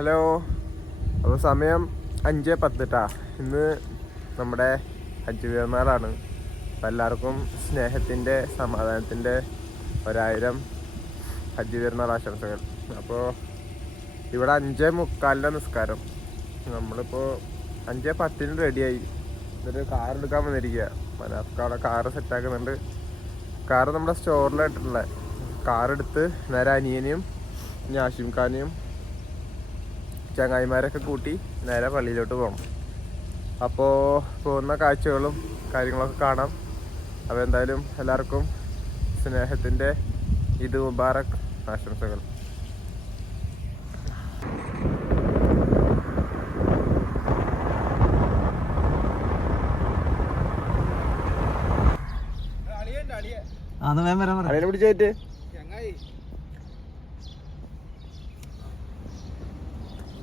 Hello. അപ്പോൾ സമയം അഞ്ച് പത്തിട്ടാ. ഇന്ന് നമ്മുടെ ഹജ്ജ് പെരുന്നാളാണ് അപ്പം എല്ലാവർക്കും സ്നേഹത്തിന്റെ സമാധാനത്തിന്റെ ഒരായിരം ഹജ്ജ് പെരുന്നാൾ ആശംസകൾ. അപ്പോൾ ഇവിടെ അഞ്ചേ മുക്കാലിന്റെ നിസ്കാരം. നമ്മളിപ്പോൾ അഞ്ചേ പത്തിന് റെഡിയായി എന്നിട്ട് കാർ എടുക്കാൻ വന്നിരിക്കുക മനാഫ്ക്ക് അവിടെ കാറ് സെറ്റാക്കുന്നുണ്ട് കാറ് നമ്മുടെ സ്റ്റോറിലായിട്ടുള്ള കാറെടുത്ത് നേരെ അനിയനെയും ഞാഷിം ഖാനെയും ചങ്ങായിമാരൊക്കെ കൂട്ടി നേരെ പള്ളിയിലോട്ട് പോകണം അപ്പോൾ പോകുന്ന കാഴ്ചകളും കാര്യങ്ങളൊക്കെ കാണാം. അപ്പോൾ എന്തായാലും എല്ലാവർക്കും സ്നേഹത്തിന്റെ ഇത് മുബാറക് ആശംസകൾ. അന്ന് വേഗം വരാൻ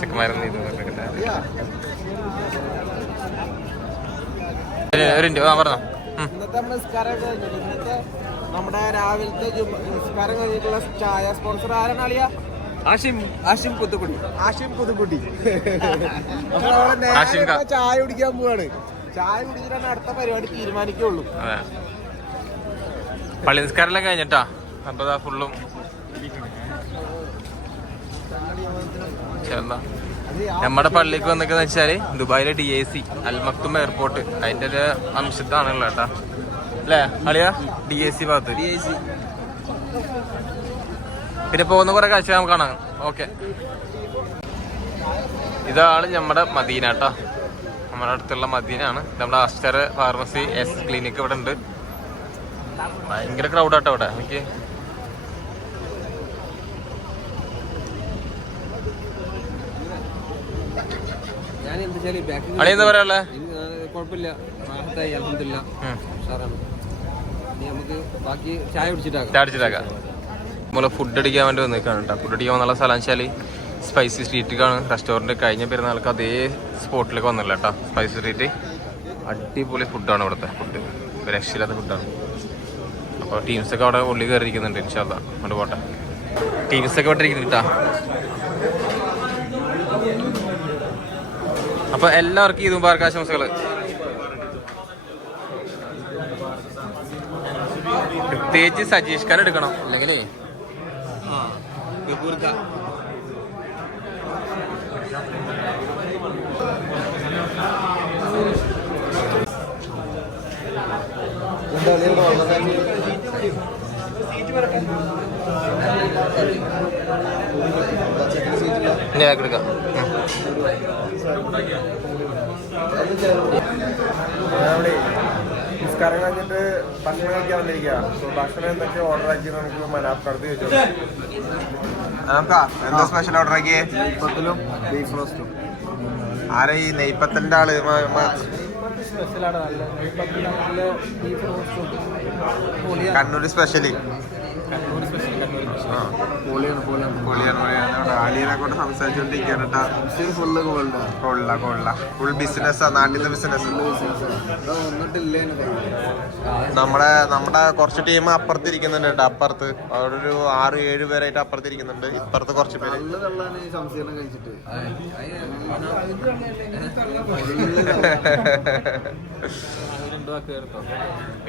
ചെക്കന്മാരൊന്നും ഇത് നോക്കട്ടെ ഒരു ആ പറഞ്ഞോ. ഇന്നത്തെ നമ്മുടെ നിസ്കാരം കഴിഞ്ഞു. ഇന്നത്തെ നമ്മുടെ രാവിലത്തെ നിസ്കാരം കഴിഞ്ഞിട്ടുള്ള ചായ സ്പോൺസർ ആരാണ് അളിയ? ആഷിം. ആഷിം പുത്തുക്കുടി ആഷിം ക- ചായ കുടിക്കാൻ പോവാണ്. ചായ കുടിച്ചിട്ടാണ് അടുത്ത പരിപാടി തീരുമാനിക്കുള്ളൂ അതെ. പള്ളി നിസ്കാരമെല്ലാം കഴിഞ്ഞിട്ടാ? അപ്പൊ ഫുള്ളും ചെറുതാ നമ്മുടെ പള്ളിക്ക് വന്നിക്കുന്ന വെച്ചാൽ ദുബായിലെ D I C Al Maktoum airport അതിന്റെ ഒരു അംശത്താണല്ലോ കേട്ടാ. അല്ലേ? അളിയ? ഡി ഐ സി ഭാഗത്ത്. ഡി എ സി പിന്നെ പോകുന്ന കുറെ കാഴ്ച നമുക്ക് കാണാം. ഓക്കെ. ഇതാണ് നമ്മുടെ മദീന കേട്ടോ. നമ്മുടെ അടുത്തുള്ള മദീനാണ് നമ്മുടെ ആസ്റ്റർ ഫാർമസി എസ് ക്ലിനിക്ക് ഇവിടെ ഉണ്ട്. ഭയങ്കര ക്രൗഡാട്ടോ ഇവിടെ. എനിക്ക് ഞാൻ എന്താ വെച്ചാൽ ബാക്കിൽ അളി എന്താ പറയാ കുഴപ്പമില്ല റാഹത്തായി അലഹമില്ല ഉഷാറാണ്. ഇനി നമുക്ക് ബാക്കി ചായ കുടിച്ചിട്ടാക്കാം. ചാടിച്ചിട്ടാക്കാം നമ്മളെ ഫുഡ് അടിക്കാൻ വേണ്ടി വന്നേക്കാണ് കേട്ടോ. ഫുഡ് അടിക്കാൻ വന്നുള്ള സ്ഥലം വെച്ചാൽ സ്പൈസി സ്ട്രീറ്റിലാണ് റെസ്റ്റോറന്റ് കഴിഞ്ഞ പെരുന്നാൾക്ക് അതേ സ്പോട്ടിലേക്ക് വന്നില്ല കേട്ടോ. സ്പൈസി സ്ട്രീറ്റ് അടിപൊളി ഫുഡാണ് ഇവിടുത്തെ ഫുഡ് രക്ഷയില്ലാത്ത ഫുഡാണ് അപ്പോൾ ടീംസൊക്കെ അവിടെ ഉള്ളിൽ കയറിയിരിക്കുന്നുണ്ട് ഇൻഷാല്ല അങ്ങോട്ട് പോട്ടെ. ടീംസൊക്കെ ഇവിടെ ഇരിക്കുന്നു കേട്ടോ. അപ്പോൾ എല്ലാവർക്കും ഇതും പാർക്കാശംസകൾ പ്രത്യേകിച്ച് സജീഷ് ഖാൻ എടുക്കണം. അല്ലെങ്കിൽ ഞാൻ എടുക്കാം. നിസ്കാരം കഴിഞ്ഞിട്ട് ഭക്ഷണം കഴിക്കാൻ വന്നിരിക്കുക സോ ഭക്ഷണം എന്തൊക്കെ ഓർഡർ ആക്കി നമുക്ക് മനാഫ് കടത്ത് ചോദിച്ചു നമുക്കാ എന്താ സ്പെഷ്യൽ ഓർഡർ ആക്കിയേ? നെയ്പത്തലും ബീഫ് റോസ്റ്റും ആരാ ഈ നെയ്പത്തലിന്റെ ആൾ? കണ്ണൂർ സ്പെഷ്യൽ കണ്ണൂർ സ്പെഷ്യൽ കണ്ണൂർ പൊളിയാണ് പൊളിയാണ്. പൊളിയാണ് പൊളിയാണ്. അളിയനെ കൊണ്ട് സംസാരിച്ചോണ്ടിരിക്കുകയാണ് കേട്ടോ ഫുള്ള് ഗോൾഡാണ് കൊള്ള കൊള്ള. ഫുൾ ബിസിനസ്സാ നാട്ടിലത്തെ ബിസിനസ് വന്നിട്ടില്ലേ നമ്മുടെ നമ്മുടെ കുറച്ച് ടീം അപ്പുറത്ത് ഇരിക്കുന്നുണ്ട് കേട്ടോ അപ്പുറത്ത്. അവിടെ ഒരു ആറ് ഏഴ് പേരായിട്ട് അപ്പുറത്തിരിക്കുന്നുണ്ട് ഇപ്പുറത്ത് കുറച്ച് പേര്.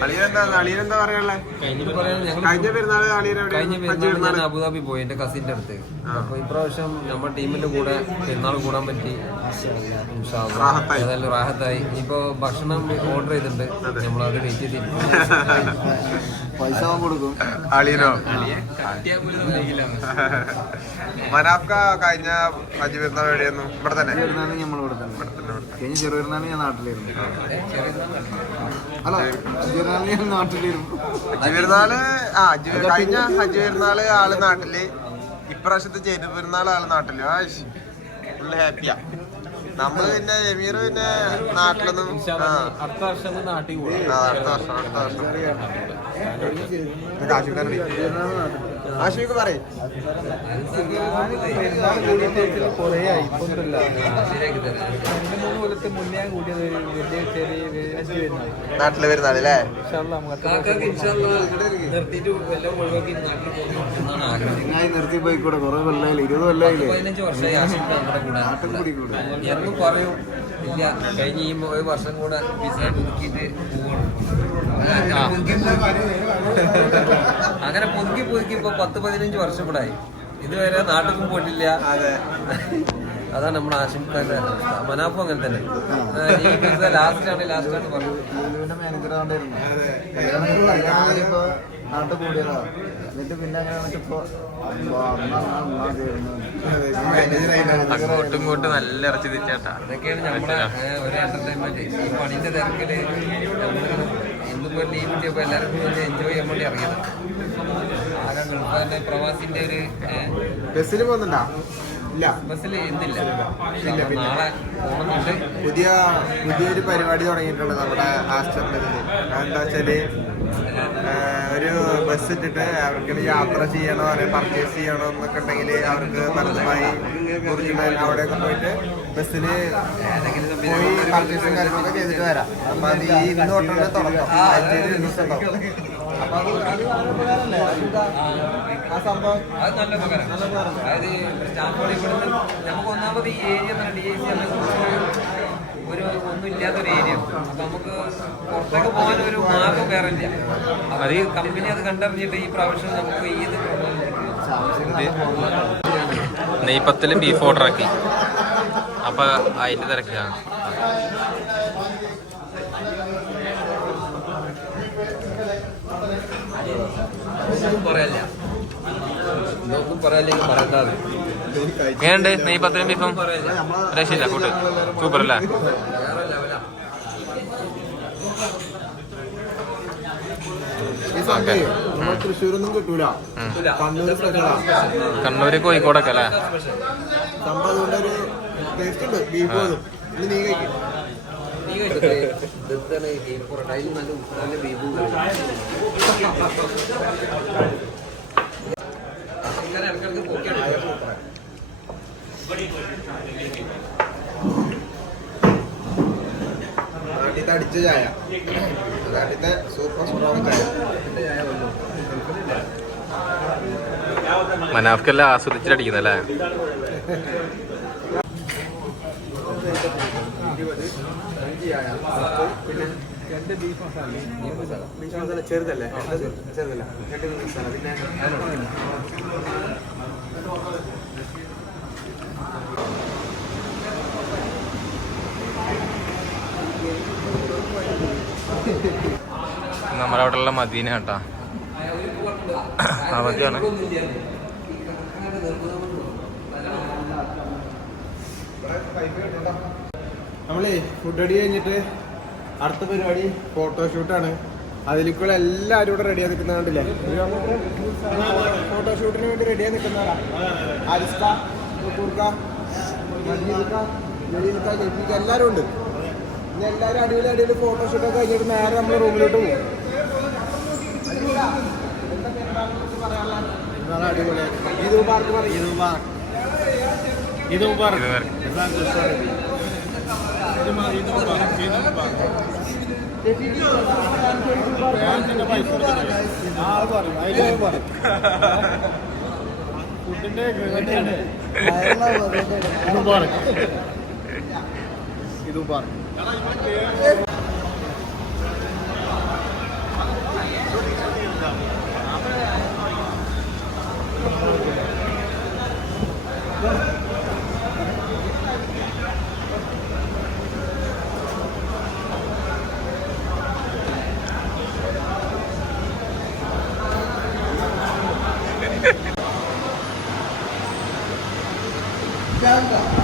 അളിയനെന്താ അളിയനെന്താ പറയാനുള്ളേ? കഴിഞ്ഞ പെരുന്നാൾ അളിയൻ കഴിഞ്ഞ പെരുന്നാൾ ഞാൻ അബുദാബി പോയി എന്റെ കസിന്റെ അടുത്ത്. അപ്പൊ ഇപ്രാവശ്യം നമ്മുടെ ടീമിന്റെ കൂടെ പെരുന്നാൾ കൂടാൻ പറ്റി. ഏതായാലും റാഹത്തായി. ഇനിയിപ്പോ ഭക്ഷണം ഓർഡർ ചെയ്തിട്ടുണ്ട്. നമ്മളത് വെയിറ്റ് ചെയ്തിരിക്കും പൈസ കൊടുക്കും. അളിയനോ? മനാഫ്ക കഴിഞ്ഞ അജി പെരുന്നാൾ എവിടെയായിരുന്നു? ഇവിടെ തന്നെ. നമ്മൾ ഇവിടെ തന്നെ. കഴിഞ്ഞ ചെറിയ പെരുന്നാളിന് ഞാൻ നാട്ടിലായിരുന്നു അല്ല ചെറിയ ഞാൻ നാട്ടിലായിരുന്നു അജി പെരുന്നാൾ ആ അജി കഴിഞ്ഞ ആൾ നാട്ടിൽ ഇപ്രാവശ്യത്തെ ചെരു പെരുന്നാൾ ആൾ നാട്ടിൽ. ഫുള്ള് ഹാപ്പിയാ. നമ്മൾ പിന്നെ എമീർ പിന്നെ നാട്ടിലൊന്നും അടുത്ത വർഷം അടുത്ത വർഷം അടുത്ത വർഷം. പറയ്. പെരുന്നാൾ നാട്ടിൽ പെരുന്നാൾ അല്ലേ നിർത്തി പോയി കൂടെ കുറെ കൊല്ലായില്ലേ? ഇരുപത് കൊല്ലായില്ലേ? കൂടെ നാട്ടിൽ കൂടി കൂടെ എന്നും പറയും ഇല്ല. കഴിഞ്ഞ ഈ ഒരു വർഷം കൂടെ വിസ പുതുക്കിയിട്ട് പോകണം അങ്ങനെ പുതുക്കി പുതുക്കി ഇപ്പൊ പത്ത് പതിനഞ്ച് വർഷം ഇവിടെ ആയി. ഇതുവരെ നാട്ടിലും പോയിട്ടില്ല. അതാണ് നമ്മുടെ ആശംക്കാരുടെ മനാപ്പും മനാഫും അങ്ങനെ തന്നെ. ഈ ലാസ്റ്റ് ആണ് ലാസ്റ്റ് ആണ് പറഞ്ഞു എന്നിട്ട് പിന്നെ. അങ്ങോട്ടും ഇങ്ങോട്ടും നല്ല ഇറച്ചി തിരിച്ചാട്ടാ അതൊക്കെയാണ് നമ്മുടെ ഒരു എന്റർടൈൻമെന്റ് ഈ പണിന്റെ തിരക്കിൽ ഇന്നിപ്പോ ലീവ് കിട്ടിയപ്പോ എല്ലാവരും കൂടി ഒന്ന് എൻജോയ് ചെയ്യാൻ വേണ്ടി ഇറങ്ങിയത്. ആകെ പ്രവാസിന്റെ ഒരു ബസ്സിൽ പോകുന്നുണ്ടോ? ഇല്ല. ബസ്സിൽ ഇന്നില്ല അപ്പൊ നാളെ പോകുന്നുണ്ട് പുതിയ പുതിയൊരു പരിപാടി തുടങ്ങിയിട്ടുണ്ട് നമ്മുടെ ആസ്റ്ററിൽ എന്താ വെച്ചാൽ ഒരു ബസ് ഇട്ടിട്ട് അവർക്ക് യാത്ര ചെയ്യണോ അല്ലെങ്കിൽ പർച്ചേസ് ചെയ്യണോ എന്നൊക്കെ ഉണ്ടെങ്കിൽ അവർക്ക് പലതുമായി ഒറിജിനൽ അവിടെയൊക്കെ പോയിട്ട് ബസ്സിൽ പോയി പർച്ചേസും കാര്യങ്ങളൊക്കെ ചെയ്തിട്ട് വരാം. അപ്പൊ അത് ഈ ഇന്ന് തൊട്ടുണ്ട് തുടക്കം. ആഴ്ചയിൽ ഒരു ദിവസം ഉണ്ടാവും അപ്പൊ അത് അത് ഉപകാരമല്ലേ? ആ സംഭവം? അത് നല്ല ഉപകാരം. അതായത് ഇവിടുന്ന് നമുക്ക് ഒന്നാമത് ഈ ഏരിയ ഡി ഐ സി ഒരു ഒന്നും ഇല്ലാത്തൊരു ഏരിയ പുറത്തേക്ക് പോകാൻ ഒരു മാർഗം വേറെ ഇല്ല അത് കമ്പനി അത് കണ്ടറിഞ്ഞിട്ട് ഈ പ്രാവശ്യം നമുക്ക് ഈ ഇത് നെയ്പത്തിൽ ബീഫ് ഓർഡർ ആക്കി. അപ്പൊ അതിന്റെ പറയണ്ടാതെ. എങ്ങനെയുണ്ട് നെയ്പത്തിലും ബീഫും രക്ഷയില്ല കൂട്ട് സൂപ്പർ അല്ലേ വേറെ ലെവലാ ഈ സംഭവം നമ്മൾ തൃശ്ശൂരൊന്നും കിട്ടൂല. കണ്ണൂർ സ്പെഷ്യലാ കണ്ണൂര് കോഴിക്കോടൊക്കെ അല്ലേ? സംഭവം ടേസ്റ്റ് ഉണ്ട്. ബീഫ് പോലും ഇന്ന് നീ കഴിക്കും. നീ കഴിച്ചിട്ട് ഇതെന്താണ് ഈ ബീഫ് പൊറോട്ട അതിൽ നല്ല നല്ല ബീഫ് ഇങ്ങനെ ഇടയ്ക്കിടയ്ക്ക് പൊക്കിയാണ് അടിച്ച ചായ. നാട്ടിലത്തെ സൂപ്പർ സ്ട്രോങ് ചായ. മനാഫ്ക്കെല്ലാം ആസ്വദിച്ചിട്ടടിക്കുന്നല്ലേ ബീഫ് മസാല ചെറുതല്ലേ ചെറുതല്ല. രണ്ട് മസാല പിന്നെ നമ്മുടെ അവിടെ ഉള്ള മദീന കേട്ടാ. അവധിയാണ് നമ്മളേ ഫുഡ് അടി കഴിഞ്ഞിട്ട് അടുത്ത പരിപാടി ഫോട്ടോഷൂട്ടാണ് അതിലേക്കുള്ള എല്ലാവരും ഇവിടെ റെഡിയാ നിൽക്കുന്ന കണ്ടില്ലേ? ഫോട്ടോഷൂട്ടിന് വേണ്ടി റെഡിയാ നിൽക്കുന്നവരാ ആരിസ്ക കുർക്ക എല്ലാവരും ഉണ്ട്. ഇനി എല്ലാവരും അടിപൊളി അടിപൊളി ഫോട്ടോഷൂട്ടൊക്കെ കഴിഞ്ഞിട്ട് നേരെ നമ്മൾ റൂമിലോട്ട് പോകും ഫുഡിന്റെ പറഞ്ഞു 三个